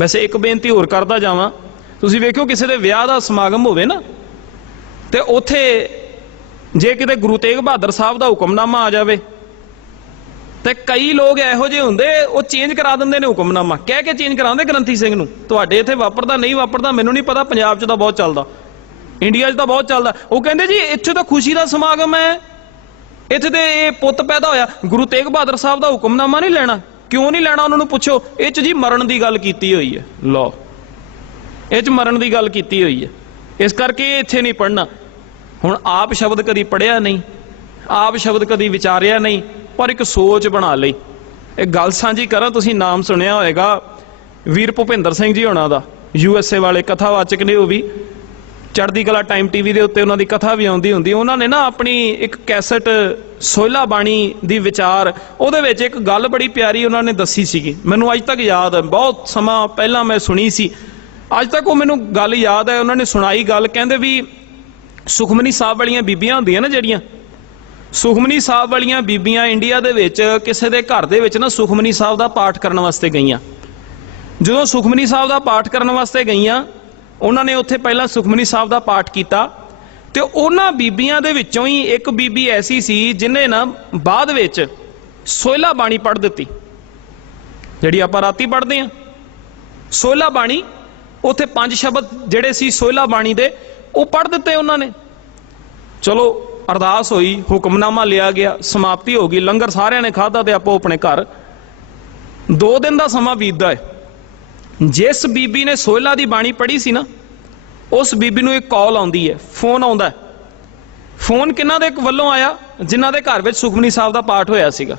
ਵੈਸੇ ਇੱਕ ਬੇਨਤੀ ਹੋਰ ਕਰਦਾ ਜਾਵਾਂ। ਤੁਸੀਂ ਵੇਖਿਓ ਕਿਸੇ ਦੇ ਵਿਆਹ ਦਾ ਸਮਾਗਮ ਹੋਵੇ ਨਾ, ਤੇ ਉੱਥੇ ਜੇ ਕਿਤੇ ਗੁਰੂ ਤੇਗ ਬਹਾਦਰ ਸਾਹਿਬ ਦਾ ਹੁਕਮਨਾਮਾ ਆ ਜਾਵੇ, ਤੇ ਕਈ ਲੋਕ ਇਹੋ ਜਿਹੇ ਹੁੰਦੇ, ਉਹ ਚੇਂਜ ਕਰਾ ਦਿੰਦੇ ਨੇ ਹੁਕਮਨਾਮਾ। ਕਹਿ ਕੇ ਚੇਂਜ ਕਰਾਉਂਦੇ ਗ੍ਰੰਥੀ ਸਿੰਘ ਨੂੰ, ਤੁਹਾਡੇ ਇੱਥੇ ਵਾਪਰਦਾ, ਨਹੀਂ ਵਾਪਰਦਾ, ਮੈਨੂੰ ਨਹੀਂ ਪਤਾ, ਪੰਜਾਬ 'ਚ ਤਾਂ ਬਹੁਤ ਚੱਲਦਾ ਇੰਡੀਆ 'ਚ ਤਾਂ ਬਹੁਤ ਚੱਲਦਾ। ਉਹ ਕਹਿੰਦੇ ਜੀ, ਇੱਥੇ ਤਾਂ ਖੁਸ਼ੀ ਦਾ ਸਮਾਗਮ ਹੈ। ਇੱਥੇ ਤੇ ਇਹ ਪੁੱਤ ਪੈਦਾ ਹੋਇਆ। ਗੁਰੂ ਤੇਗ ਬਹਾਦਰ ਸਾਹਿਬ ਦਾ ਹੁਕਮਨਾਮਾ ਨਹੀਂ ਲੈਣਾ। ਕਿਉਂ ਨਹੀਂ ਲੈਣਾ ਉਹਨਾਂ ਨੂੰ ਪੁੱਛੋ? ਇਹ 'ਚ ਜੀ ਮਰਨ ਦੀ ਗੱਲ ਕੀਤੀ ਹੋਈ ਹੈ। ਲਓ। ਇਹ 'ਚ ਮਰਨ ਦੀ ਗੱਲ ਕੀਤੀ ਹੋਈ ਹੈ। ਇਸ ਕਰਕੇ ਇਹ ਇੱਥੇ ਨਹੀਂ ਪੜਨਾ ਹੁਣ ਆਪ ਸ਼ਬਦ ਕਦੀ ਪੜਿਆ ਨਹੀਂ, ਆਪ ਸ਼ਬਦ ਕਦੀ ਵਿਚਾਰਿਆ ਨਹੀਂ, ਪਰ ਇੱਕ ਸੋਚ ਬਣਾ ਲਈ। ਇਹ ਗੱਲ ਸਾਂਝੀ ਕਰਾਂ, ਤੁਸੀਂ ਨਾਮ ਸੁਣਿਆ ਹੋਵੇਗਾ ਵੀਰ ਭੁਪਿੰਦਰ ਸਿੰਘ ਜੀ ਹੋਣਾ ਦਾ, ਯੂ ਐਸ ਏ ਵਾਲੇ ਕਥਾਵਾਚਕ ਨੇ ਉਹ ਵੀ। ਚੜ੍ਹਦੀ ਕਲਾ ਟਾਈਮ ਟੀਵੀ ਦੇ ਉੱਤੇ ਉਹਨਾਂ ਦੀ ਕਥਾ ਵੀ ਆਉਂਦੀ ਹੁੰਦੀ। ਉਹਨਾਂ ਨੇ ਨਾ ਆਪਣੀ ਇੱਕ ਕੈਸਟ ਸੋਇਲਾ ਬਾਣੀ ਦੀ ਵਿਚਾਰ, ਉਹਦੇ ਵਿੱਚ ਇੱਕ ਗੱਲ ਬੜੀ ਪਿਆਰੀ ਉਹਨਾਂ ਨੇ ਦੱਸੀ ਸੀਗੀ। ਮੈਨੂੰ ਅੱਜ ਤੱਕ ਯਾਦ ਹੈ, ਬਹੁਤ ਸਮਾਂ ਪਹਿਲਾਂ ਮੈਂ ਸੁਣੀ ਸੀ। ਅੱਜ ਤੱਕ ਉਹ ਮੈਨੂੰ ਗੱਲ ਯਾਦ ਹੈ, ਉਹਨਾਂ ਨੇ ਸੁਣਾਈ ਗੱਲ, ਕਹਿੰਦੇ ਵੀ ਸੁਖਮਨੀ ਸਾਹਿਬ ਵਾਲੀਆਂ ਬੀਬੀਆਂ ਹੁੰਦੀਆਂ ਨਾ ਜਿਹੜੀਆਂ, ਸੁਖਮਨੀ ਸਾਹਿਬ ਵਾਲੀਆਂ ਬੀਬੀਆਂ ਇੰਡੀਆ ਦੇ ਵਿੱਚ, ਕਿਸੇ ਦੇ ਘਰ ਦੇ ਵਿੱਚ ਨਾ ਸੁਖਮਨੀ ਸਾਹਿਬ ਦਾ ਪਾਠ ਕਰਨ ਵਾਸਤੇ ਗਈਆਂ। ਜਦੋਂ ਸੁਖਮਨੀ ਸਾਹਿਬ ਦਾ ਪਾਠ ਕਰਨ ਵਾਸਤੇ ਗਈਆਂ ਉਹਨਾਂ ਨੇ ਉੱਥੇ ਪਹਿਲਾਂ ਸੁਖਮਨੀ ਸਾਹਿਬ ਦਾ ਪਾਠ ਕੀਤਾ ਤੇ ਉਹਨਾਂ ਬੀਬੀਆਂ ਦੇ ਵਿੱਚੋਂ ਹੀ ਇੱਕ ਬੀਬੀ ਐਸੀ ਸੀ ਜਿਨੇ ਨਾ ਬਾਅਦ ਵਿੱਚ ਸੋਇਲਾ ਬਾਣੀ ਪੜ੍ਹ ਦਿੱਤੀ। ਜਿਹੜੀ ਆਪਾਂ ਰਾਤੀ ਪੜ੍ਹਦੇ ਆ ਸੋਇਲਾ ਬਾਣੀ, ਉੱਥੇ ਪੰਜ ਸ਼ਬਦ ਜਿਹੜੇ ਸੀ ਸੋਹਿਲਾ ਬਾਣੀ ਦੇ, ਉਹ ਪੜ੍ਹ ਦਿੱਤੇ ਉਹਨਾਂ ਨੇ। ਚਲੋ, ਅਰਦਾਸ ਹੋਈ, ਹੁਕਮਨਾਮਾ ਲਿਆ ਗਿਆ, ਸਮਾਪਤੀ ਹੋ ਗਈ, ਲੰਗਰ ਸਾਰਿਆਂ ਨੇ ਖਾਧਾ ਤੇ ਆਪੋ ਆਪਣੇ ਘਰ। ਦੋ ਦਿਨ ਦਾ ਸਮਾਂ ਬੀਤਦਾ ਹੈ। ਜਿਸ ਬੀਬੀ ਨੇ ਸੋਹਿਲਾ ਦੀ ਬਾਣੀ ਪੜ੍ਹੀ ਸੀ ਨਾ, ਉਸ ਬੀਬੀ ਨੂੰ ਇੱਕ ਕਾਲ ਆਉਂਦੀ ਹੈ ਫੋਨ ਆਉਂਦਾ ਫੋਨ ਕਿਹਨਾਂ ਦੇ ਵੱਲੋਂ ਆਇਆ? ਜਿਨ੍ਹਾਂ ਦੇ ਘਰ ਵਿੱਚ ਸੁਖਮਨੀ ਸਾਹਿਬ ਦਾ ਪਾਠ ਹੋਇਆ ਸੀਗਾ।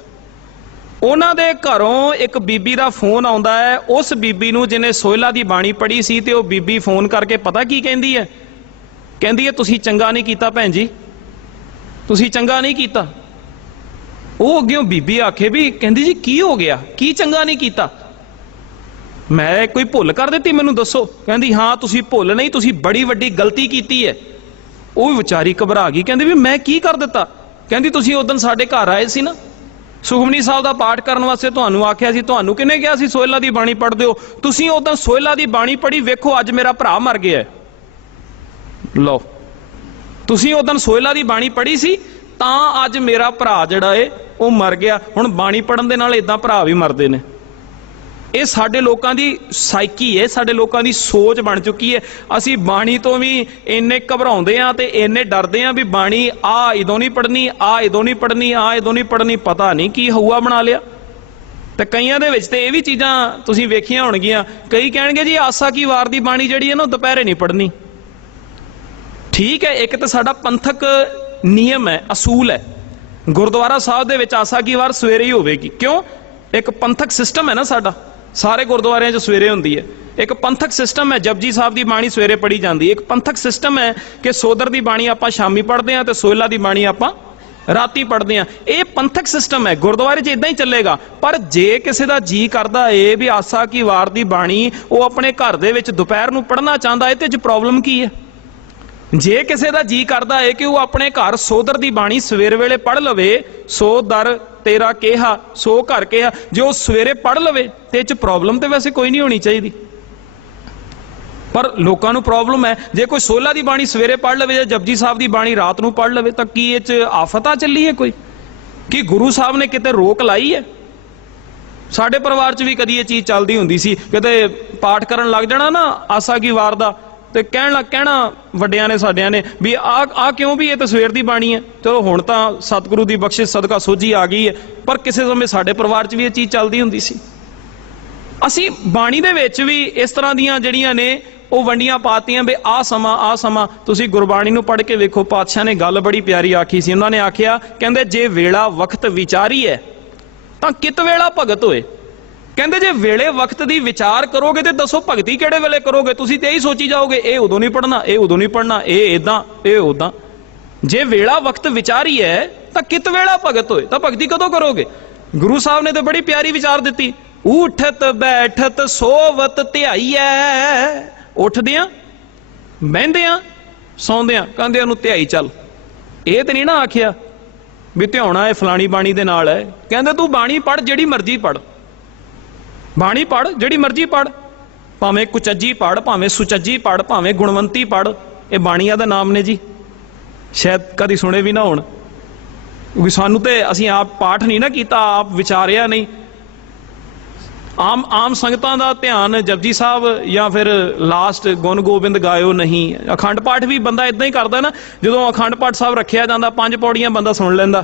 ਉਹਨਾਂ ਦੇ ਘਰੋਂ ਇੱਕ ਬੀਬੀ ਦਾ ਫੋਨ ਆਉਂਦਾ ਹੈ, ਉਸ ਬੀਬੀ ਨੂੰ ਜਿਹਨੇ ਸੋਹਿਲਾ ਦੀ ਬਾਣੀ ਪੜ੍ਹੀ ਸੀ ਤੇ ਉਹ ਬੀਬੀ ਫੋਨ ਕਰਕੇ ਪਤਾ ਕੀ ਕਹਿੰਦੀ ਹੈ? ਕਹਿੰਦੀ ਹੈ, ਤੁਸੀਂ ਚੰਗਾ ਨਹੀਂ ਕੀਤਾ ਭੈਣ ਜੀ। ਤੁਸੀਂ ਚੰਗਾ ਨਹੀਂ ਕੀਤਾ। ਉਹ ਅੱਗਿਓਂ ਬੀਬੀ ਆਖੇ ਵੀ, ਕਹਿੰਦੀ ਜੀ, ਕੀ ਹੋ ਗਿਆ? ਕੀ ਚੰਗਾ ਨਹੀਂ ਕੀਤਾ? ਮੈਂ ਕੋਈ ਭੁੱਲ ਕਰ ਦਿੱਤੀ? ਮੈਨੂੰ ਦੱਸੋ। ਕਹਿੰਦੀ, ਹਾਂ, ਤੁਸੀਂ ਭੁੱਲ ਨਹੀਂ, ਤੁਸੀਂ ਬੜੀ ਵੱਡੀ ਗਲਤੀ ਕੀਤੀ ਹੈ। ਉਹ ਵਿਚਾਰੀ ਘਬਰਾ ਗਈ। ਕਹਿੰਦੀ, ਵੀ ਮੈਂ ਕੀ ਕਰ ਦਿੱਤਾ? ਕਹਿੰਦੀ, ਤੁਸੀਂ ਉਦੋਂ ਸਾਡੇ ਘਰ ਆਏ ਸੀ ਨਾ। ਸੁਖਮਨੀ ਸਾਹਿਬ ਦਾ ਪਾਠ ਕਰਨ ਵਾਸਤੇ ਤੁਹਾਨੂੰ ਆਖਿਆ ਸੀ। ਤੁਹਾਨੂੰ ਕਿਹਨੇ ਕਿਹਾ ਸੀ ਸੋਇਲਾ ਦੀ ਬਾਣੀ ਪੜ੍ਹਦੇ ਹੋ ਤੁਸੀਂ ਉਦੋਂ ਸੋਇਲਾ ਦੀ ਬਾਣੀ ਪੜ੍ਹੀ, ਵੇਖੋ, ਅੱਜ ਮੇਰਾ ਭਰਾ ਮਰ ਗਿਆ ਲਓ। ਤੁਸੀਂ ਉਦੋਂ ਸੋਇਲਾ ਦੀ ਬਾਣੀ ਪੜ੍ਹੀ ਸੀ, ਤਾਂ ਅੱਜ ਮੇਰਾ ਭਰਾ ਜਿਹੜਾ ਏ, ਉਹ ਮਰ ਗਿਆ। ਹੁਣ ਬਾਣੀ ਪੜਨ ਦੇ ਨਾਲ ਇਦਾਂ ਭਰਾ ਵੀ ਮਰਦੇ ਨੇ। ਇਹ ਸਾਡੇ ਲੋਕਾਂ ਦੀ ਸਾਈਕੀ ਹੈ, ਸਾਡੇ ਲੋਕਾਂ ਦੀ ਸੋਚ ਬਣ ਚੁੱਕੀ ਹੈ। ਅਸੀਂ ਬਾਣੀ ਤੋਂ ਵੀ ਇੰਨੇ ਘਬਰਾਉਂਦੇ ਆ ਤੇ ਇੰਨੇ ਡਰਦੇ ਆ ਵੀ ਬਾਣੀ ਆ ਇਦੋਂ ਨਹੀਂ ਪੜਨੀ ਆ ਇਦੋਂ ਨਹੀਂ ਪੜਨੀ ਆ ਇਦੋਂ ਨਹੀਂ ਪੜਨੀ ਪਤਾ ਨਹੀਂ ਕੀ ਹਊਆ ਬਣਾ ਲਿਆ। ਤੇ ਕਈਆਂ ਦੇ ਵਿੱਚ ਤੇ ਇਹ ਵੀ ਚੀਜ਼ਾਂ ਤੁਸੀਂ ਵੇਖੀਆਂ ਹੋਣਗੀਆਂ। ਕਈ ਕਹਿਣਗੇ ਜੀ, ਆਸਾ ਕੀ ਵਾਰ ਦੀ ਬਾਣੀ ਜਿਹੜੀ ਹੈ ਨਾ, ਉਹ ਦੁਪਹਿਰੇ ਨਹੀਂ ਪੜਨੀ ਠੀਕ ਹੈ, ਇੱਕ ਤਾਂ ਸਾਡਾ ਪੰਥਕ ਨਿਯਮ ਹੈ, ਅਸੂਲ ਹੈ। ਗੁਰਦੁਆਰਾ ਸਾਹਿਬ ਦੇ ਵਿੱਚ ਆਸਾ ਕੀ ਵਾਰ ਸਵੇਰੇ ਹੀ ਹੋਵੇਗੀ। ਕਿਉਂ? ਇੱਕ ਪੰਥਕ ਸਿਸਟਮ ਹੈ ਨਾ ਸਾਡਾ। ਸਾਰੇ ਗੁਰਦੁਆਰਿਆਂ 'ਚ ਸਵੇਰੇ ਹੁੰਦੀ ਹੈ। ਇੱਕ ਪੰਥਕ ਸਿਸਟਮ ਹੈ, ਜਪਜੀ ਸਾਹਿਬ ਦੀ ਬਾਣੀ ਸਵੇਰੇ ਪੜ੍ਹੀ ਜਾਂਦੀ ਹੈ। ਇੱਕ ਪੰਥਕ ਸਿਸਟਮ ਹੈ ਕਿ ਸੋਦਰ ਦੀ ਬਾਣੀ ਆਪਾਂ ਸ਼ਾਮੀ ਪੜ੍ਹਦੇ ਹਾਂ ਤੇ ਸੋਹਿਲਾ ਦੀ ਬਾਣੀ ਆਪਾਂ ਰਾਤੀ ਪੜ੍ਹਦੇ ਹਾਂ। ਇਹ ਪੰਥਕ ਸਿਸਟਮ ਹੈ, ਗੁਰਦੁਆਰੇ 'ਚ ਇਦਾਂ ਹੀ ਚੱਲੇਗਾ। ਪਰ ਜੇ ਕਿਸੇ ਦਾ ਜੀ ਕਰਦਾ ਏ ਵੀ ਆਸਾ ਕੀ ਵਾਰ ਦੀ ਬਾਣੀ ਉਹ ਆਪਣੇ ਘਰ ਦੇ ਵਿੱਚ ਦੁਪਹਿਰ ਨੂੰ ਪੜ੍ਹਨਾ ਚਾਹੁੰਦਾ ਏ ਤੇ ਚ ਪ੍ਰੋਬਲਮ ਕੀ ਹੈ? ਜੇ ਕਿਸੇ ਦਾ ਜੀ ਕਰਦਾ ਏ ਕਿ ਉਹ ਆਪਣੇ ਘਰ ਸੋਦਰ ਦੀ ਬਾਣੀ ਸਵੇਰ ਵੇਲੇ ਪੜ ਲਵੇ, ਸੋ ਦਰ ਤੇਰਾ ਕਿਹਾ, ਸੋ ਘਰ ਕਿਹਾ, ਜੇ ਉਹ ਸਵੇਰੇ ਪੜ ਲਵੇ, ਤੇ ਇਹ ਚ ਪ੍ਰੋਬਲਮ ਤੇ ਵੈਸੇ ਕੋਈ ਨਹੀਂ ਹੋਣੀ ਚਾਹੀਦੀ। ਪਰ ਲੋਕਾਂ ਨੂੰ ਪ੍ਰੋਬਲਮ ਹੈ, ਜੇ ਕੋਈ 16 ਦੀ ਬਾਣੀ ਸਵੇਰੇ ਪੜ ਲਵੇ ਜਾਂ ਜਪਜੀ ਸਾਹਿਬ ਦੀ ਬਾਣੀ ਰਾਤ ਨੂੰ ਪੜ ਲਵੇ, ਤਾਂ ਕੀ ਇਹ ਚ ਆਫਤਾ ਚੱਲੀ ਹੈ ਕੋਈ? ਕੀ ਗੁਰੂ ਸਾਹਿਬ ਨੇ ਕਿਤੇ ਰੋਕ ਲਾਈ ਹੈ? ਸਾਡੇ ਪਰਿਵਾਰ 'ਚ ਵੀ ਕਦੀ ਇਹ ਚੀਜ਼ ਚੱਲਦੀ ਹੁੰਦੀ ਸੀ, ਕਿਤੇ ਪਾਠ ਕਰਨ ਲੱਗ ਜਾਣਾ ਨਾ ਆਸਾ ਕੀ ਵਾਰ ਦਾ ਤੇ ਕਹਿਣ ਲੱਗ ਕਹਿਣਾ ਵੱਡਿਆਂ ਨੇ ਸਾਡਿਆਂ ਨੇ ਵੀ ਆ ਆ ਕਿਉਂ ਵੀ ਇਹ ਤਾਂ ਸਵੇਰ ਦੀ ਬਾਣੀ ਹੈ? ਚਲੋ ਹੁਣ ਤਾਂ ਸਤਿਗੁਰੂ ਦੀ ਬਖਸ਼ਿਸ਼ ਸਦਕਾ ਸੋਝੀ ਆ ਗਈ ਹੈ, ਪਰ ਕਿਸੇ ਸਮੇਂ ਸਾਡੇ ਪਰਿਵਾਰ 'ਚ ਵੀ ਇਹ ਚੀਜ਼ ਚੱਲਦੀ ਹੁੰਦੀ ਸੀ। ਅਸੀਂ ਬਾਣੀ ਦੇ ਵਿੱਚ ਵੀ ਇਸ ਤਰ੍ਹਾਂ ਦੀਆਂ ਜਿਹੜੀਆਂ ਨੇ, ਉਹ ਵੰਡੀਆਂ ਪਾਤੀਆਂ ਵੀ ਆ ਸਮਾਂ ਆ ਸਮਾਂ, ਤੁਸੀਂ ਗੁਰਬਾਣੀ ਨੂੰ ਪੜ੍ਹ ਕੇ ਵੇਖੋ, ਪਾਤਸ਼ਾਹ ਨੇ ਗੱਲ ਬੜੀ ਪਿਆਰੀ ਆਖੀ ਸੀ। ਉਹਨਾਂ ਨੇ ਆਖਿਆ, ਕਹਿੰਦੇ ਜੇ ਵੇਲਾ ਵਕਤ ਵਿਚਾਰੀ ਹੈ, ਤਾਂ ਕਿਤ ਵੇਲਾ ਭਗਤ ਹੋਏ? ਕਹਿੰਦੇ ਜੇ ਵੇਲੇ ਵਕਤ ਦੀ ਵਿਚਾਰ ਕਰੋਗੇ ਤੇ ਦੱਸੋ ਭਗਤੀ ਕਿਹੜੇ ਵੇਲੇ ਕਰੋਗੇ? ਤੁਸੀਂ ਤੇ ਇਹੀ ਸੋਚੀ ਜਾਓਗੇ, ਇਹ ਉਦੋਂ ਨਹੀਂ ਪੜਨਾ ਇਹ ਉਦੋਂ ਨਹੀਂ ਪੜਨਾ ਇਹ ਇਦਾਂ ਇਹ ਉਦਾਂ ਜੇ ਵੇਲਾ ਵਕਤ ਵਿਚਾਰੀ ਹੈ, ਤਾਂ ਕਿਤ ਵੇਲਾ ਭਗਤ ਹੋਏ? ਤਾਂ ਭਗਤੀ ਕਦੋਂ ਕਰੋਗੇ? ਗੁਰੂ ਸਾਹਿਬ ਨੇ ਤਾਂ ਬੜੀ ਪਿਆਰੀ ਵਿਚਾਰ ਦਿੱਤੀ, ਉਠਤ, ਬੈਠਤ, ਸੋਵਤ ਧਿਆਈਐ। ਉੱਠਦਿਆਂ, ਬਹਿੰਦਿਆਂ, ਸੌਂਦਿਆਂ, ਕਹਿੰਦਿਆਂ ਨੂੰ, ਧਿਆਈ ਚੱਲ। ਇਹ ਤੇ ਨਹੀਂ ਨਾ ਆਖਿਆ ਵੀ ਧਿਆਉਣਾ ਇਹ ਫਲਾਣੀ ਬਾਣੀ ਦੇ ਨਾਲ ਹੈ। ਕਹਿੰਦੇ ਤੂੰ ਬਾਣੀ ਪੜ ਜਿਹੜੀ ਮਰਜ਼ੀ ਪੜ ਬਾਣੀ ਪੜ ਜਿਹੜੀ ਮਰਜ਼ੀ ਪੜ ਭਾਵੇਂ ਕੁਚੱਜੀ ਪੜ ਭਾਵੇਂ ਸੁਚੱਜੀ ਪੜ ਭਾਵੇਂ ਗੁਣਵੰਤੀ ਪੜ ਇਹ ਬਾਣੀਆਂ ਦਾ ਨਾਮ ਨੇ ਜੀ। ਸ਼ਾਇਦ ਕਦੀ ਸੁਣੇ ਵੀ ਨਾ ਹੋਣ। ਕਿਉਂਕਿ ਸਾਨੂੰ ਤੇ ਅਸੀਂ ਆਪ ਪਾਠ ਨਹੀਂ ਨਾ ਕੀਤਾ, ਆਪ ਵਿਚਾਰਿਆ ਨਹੀਂ। ਆਮ ਆਮ ਸੰਗਤਾਂ ਦਾ ਧਿਆਨ ਜਪਜੀ ਸਾਹਿਬ ਜਾਂ ਫਿਰ ਲਾਸਟ ਗੁਣ ਗੋਬਿੰਦ ਗਾਇਓ ਨਹੀਂ। ਅਖੰਡ ਪਾਠ ਵੀ ਬੰਦਾ ਇਦਾਂ ਹੀ ਕਰਦਾ ਨਾ, ਜਦੋਂ ਅਖੰਡ ਪਾਠ ਸਾਹਿਬ ਰੱਖਿਆ ਜਾਂਦਾ, ਪੰਜ ਪੌੜੀਆਂ ਬੰਦਾ ਸੁਣ ਲੈਂਦਾ।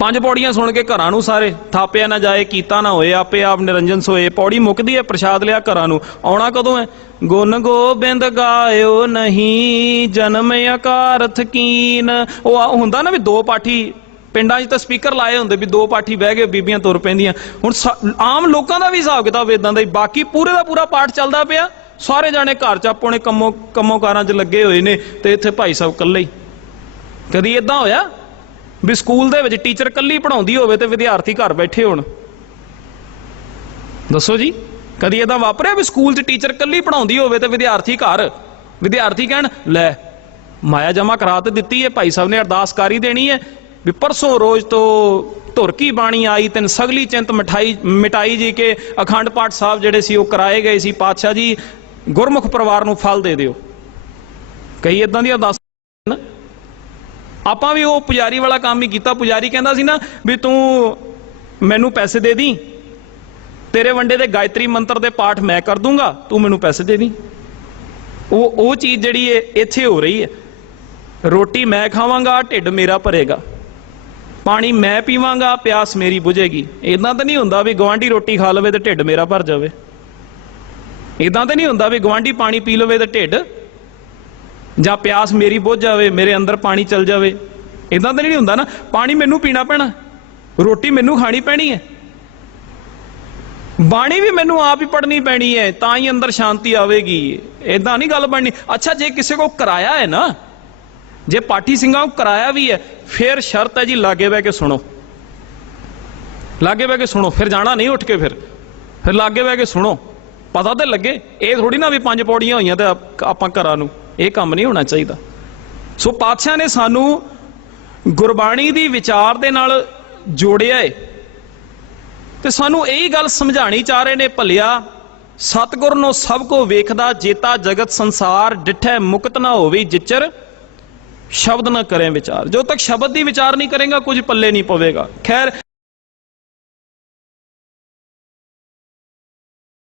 ਪੰਜ ਪੌੜੀਆਂ ਸੁਣ ਕੇ ਘਰਾਂ ਨੂੰ ਸਾਰੇ, ਥਾਪਿਆ ਨਾ ਜਾਏ, ਕੀਤਾ ਨਾ ਹੋਏ, ਆਪੇ ਆਪ ਨਿਰੰਜਨ ਸੋਏ। ਪੌੜੀ ਮੁੱਕਦੀ ਹੈ ਪ੍ਰਸ਼ਾਦ ਲਿਆ ਘਰਾਂ ਨੂੰ। ਆਉਣਾ ਕਦੋਂ ਹੈ ਗੁਣ ਗੋਬਿੰਦ ਗਾਇਓ ਨਹੀਂ, ਜਨਮ ਅਕਾਰਥ ਕੀਨ। ਉਹ ਹੁੰਦਾ ਨਾ ਵੀ ਦੋ ਪਾਠੀ, ਪਿੰਡਾਂ 'ਚ ਤਾਂ ਸਪੀਕਰ ਲਾਏ ਹੁੰਦੇ ਵੀ ਦੋ ਪਾਠੀ ਬਹਿ ਗਏ ਬੀਬੀਆਂ ਤੁਰ ਪੈਂਦੀਆਂ। ਹੁਣ ਸਾ- ਆਮ ਲੋਕਾਂ ਦਾ ਵੀ ਹਿਸਾਬ ਕਿਤਾਬ ਇਦਾਂ ਦਾ ਹੀ ਬਾਕੀ ਪੂਰੇ ਦਾ ਪੂਰਾ ਪਾਠ ਚੱਲਦਾ ਪਿਆ। ਸਾਰੇ ਜਾਣੇ ਘਰ 'ਚ ਆਪਣੇ ਕੰਮੋ ਕੰਮੋ ਕਾਰਾਂ 'ਚ ਲੱਗੇ ਹੋਏ ਨੇ ਤੇ ਇੱਥੇ ਭਾਈ ਸਾਹਿਬ ਇਕੱਲੇ ਹੀ ਕਦੀ ਇਦਾਂ ਹੋਇਆ? ਵੀ ਸਕੂਲ ਦੇ ਵਿੱਚ ਟੀਚਰ ਇਕੱਲੀ ਪੜਾਉਂਦੀ ਹੋਵੇ ਤੇ ਵਿਦਿਆਰਥੀ ਘਰ ਬੈਠੇ ਹੋਣ। ਦੱਸੋ ਜੀ, ਕਦੀ ਇਦਾਂ ਵਾਪਰਿਆ ਵੀ ਸਕੂਲ 'ਚ ਟੀਚਰ ਇਕੱਲੀ ਪੜਾਉਂਦੀ ਹੋਵੇ ਤੇ ਵਿਦਿਆਰਥੀ ਘਰ? ਵਿਦਿਆਰਥੀ ਕਹਿਣ, ਲੈ, ਮਾਇਆ ਜਮਾ ਕਰਾ ਤੇ ਦਿੱਤੀ ਹੈ ਭਾਈ ਸਾਹਿਬ ਨੇ ਅਰਦਾਸ ਕਰੀ ਦੇਣੀ ਹੈ ਵੀ ਪਰਸੋਂ ਰੋਜ਼ ਤੋਂ ਧੁਰ ਕੀ ਬਾਣੀ ਆਈ, ਤਿੰਨ ਸਗਲੀ ਚਿੰਤ ਮਠਾਈ, ਮਿਟਾਈ ਜੀ ਕੇ ਅਖੰਡ ਪਾਠ ਸਾਹਿਬ ਜਿਹੜੇ ਸੀ ਉਹ ਕਰਾਏ ਗਏ ਸੀ। ਪਾਤਸ਼ਾਹ ਜੀ, ਗੁਰਮੁਖ ਪਰਿਵਾਰ ਨੂੰ ਫਲ ਦੇ ਦਿਓ। ਕਈ ਇਦਾਂ ਦੀਆਂ ਅਰਦਾਸ ਆਪਾਂ ਵੀ ਉਹ ਪੁਜਾਰੀ ਵਾਲਾ ਕੰਮ ਹੀ ਕੀਤਾ। ਪੁਜਾਰੀ ਕਹਿੰਦਾ ਸੀ ਨਾ ਵੀ ਤੂੰ ਮੈਨੂੰ ਪੈਸੇ ਦੇ ਦੀ। ਤੇਰੇ ਵੰਡੇ ਦੇ ਗਾਇਤਰੀ ਮੰਤਰ ਦੇ ਪਾਠ ਮੈਂ ਕਰ ਦੂੰਗਾ, ਤੂੰ ਮੈਨੂੰ ਪੈਸੇ ਦੇ ਦੀ। ਉਹ ਉਹ ਚੀਜ਼ ਜਿਹੜੀ ਹੈ ਇੱਥੇ ਹੋ ਰਹੀ ਹੈ। ਰੋਟੀ ਮੈਂ ਖਾਵਾਂਗਾ, ਢਿੱਡ ਮੇਰਾ ਭਰੇਗਾ। ਪਾਣੀ ਮੈਂ ਪੀਵਾਂਗਾ, ਪਿਆਸ ਮੇਰੀ ਬੁਝੇਗੀ। ਇਦਾਂ ਤਾਂ ਨਹੀਂ ਹੁੰਦਾ ਵੀ ਗਵਾਂਢੀ ਰੋਟੀ ਖਾ ਲਵੇ ਤੇ ਢਿੱਡ ਮੇਰਾ ਭਰ ਜਾਵੇ। ਇਦਾਂ ਤਾਂ ਨਹੀਂ ਹੁੰਦਾ ਵੀ ਗਵਾਂਢੀ ਪਾਣੀ ਪੀ ਲਵੇ ਤੇ ਢਿੱਡ ਜਾਂ ਪਿਆਸ ਮੇਰੀ ਬੁੱਝ ਜਾਵੇ, ਮੇਰੇ ਅੰਦਰ ਪਾਣੀ ਚਲ ਜਾਵੇ। ਇਦਾਂ ਤਾਂ ਨਹੀਂ ਹੁੰਦਾ ਨਾ, ਪਾਣੀ ਮੈਨੂੰ ਪੀਣਾ ਪੈਣਾ, ਰੋਟੀ ਮੈਨੂੰ ਖਾਣੀ ਪੈਣੀ ਹੈ। ਬਾਣੀ ਵੀ ਮੈਨੂੰ ਆਪ ਹੀ ਪੜਨੀ ਪੈਣੀ ਹੈ, ਤਾਂ ਹੀ ਅੰਦਰ ਸ਼ਾਂਤੀ ਆਵੇਗੀ। ਇਦਾਂ ਨਹੀਂ ਗੱਲ ਬਣਨੀ। ਅੱਛਾ, ਜੇ ਕਿਸੇ ਕੋ ਕਰਾਇਆ ਹੈ ਨਾ, ਜੇ ਪਾਠੀ ਸਿੰਘਾਂ ਨੂੰ ਕਰਾਇਆ ਵੀ ਹੈ, ਫਿਰ ਸ਼ਰਤ ਹੈ ਜੀ ਲਾਗੇ ਬਹਿ ਕੇ ਸੁਣੋ। ਲਾਗੇ ਬਹਿ ਕੇ ਸੁਣੋ, ਫਿਰ ਜਾਣਾ ਨਹੀਂ ਉੱਠ ਕੇ ਫਿਰ। ਫਿਰ ਲਾਗੇ ਬਹਿ ਕੇ ਸੁਣੋ। ਪਤਾ ਤੇ ਲੱਗੇ, ਇਹ ਥੋੜੀ ਨਾ ਵੀ ਪੰਜ ਪੌੜੀਆਂ ਹੋਈਆਂ ਤੇ ਆਪਾਂ ਘਰਾਂ ਨੂੰ। ਇਹ ਕੰਮ ਨਹੀਂ ਹੋਣਾ ਚਾਹੀਦਾ। ਸੋ ਪਾਤਸ਼ਾਹ ਨੇ ਸਾਨੂੰ ਗੁਰਬਾਣੀ ਦੀ ਵਿਚਾਰ ਦੇ ਨਾਲ ਜੋੜਿਆ ਏ। ਤੇ ਸਾਨੂੰ ਇਹੀ ਗੱਲ ਸਮਝਾਣੀ ਚਾਹ ਰਹੇ ਨੇ, ਭਲਿਆ, ਸਤਿਗੁਰ ਨੂੰ ਸਭ ਕੋ ਵੇਖਦਾ, ਜੇਤਾ ਜਗਤ ਸੰਸਾਰ, ਡਿਠੈ ਮੁਕਤ ਨਾ ਹੋਵੇ, ਜਿਚਰ ਸ਼ਬਦ ਨਾ ਕਰੇ ਵਿਚਾਰ। ਜੋ ਤੱਕ ਸ਼ਬਦ ਦੀ ਵਿਚਾਰ ਨਹੀਂ ਕਰੇਗਾ, ਕੁਝ ਪੱਲੇ ਨਹੀਂ ਪਵੇਗਾ। ਖੈਰ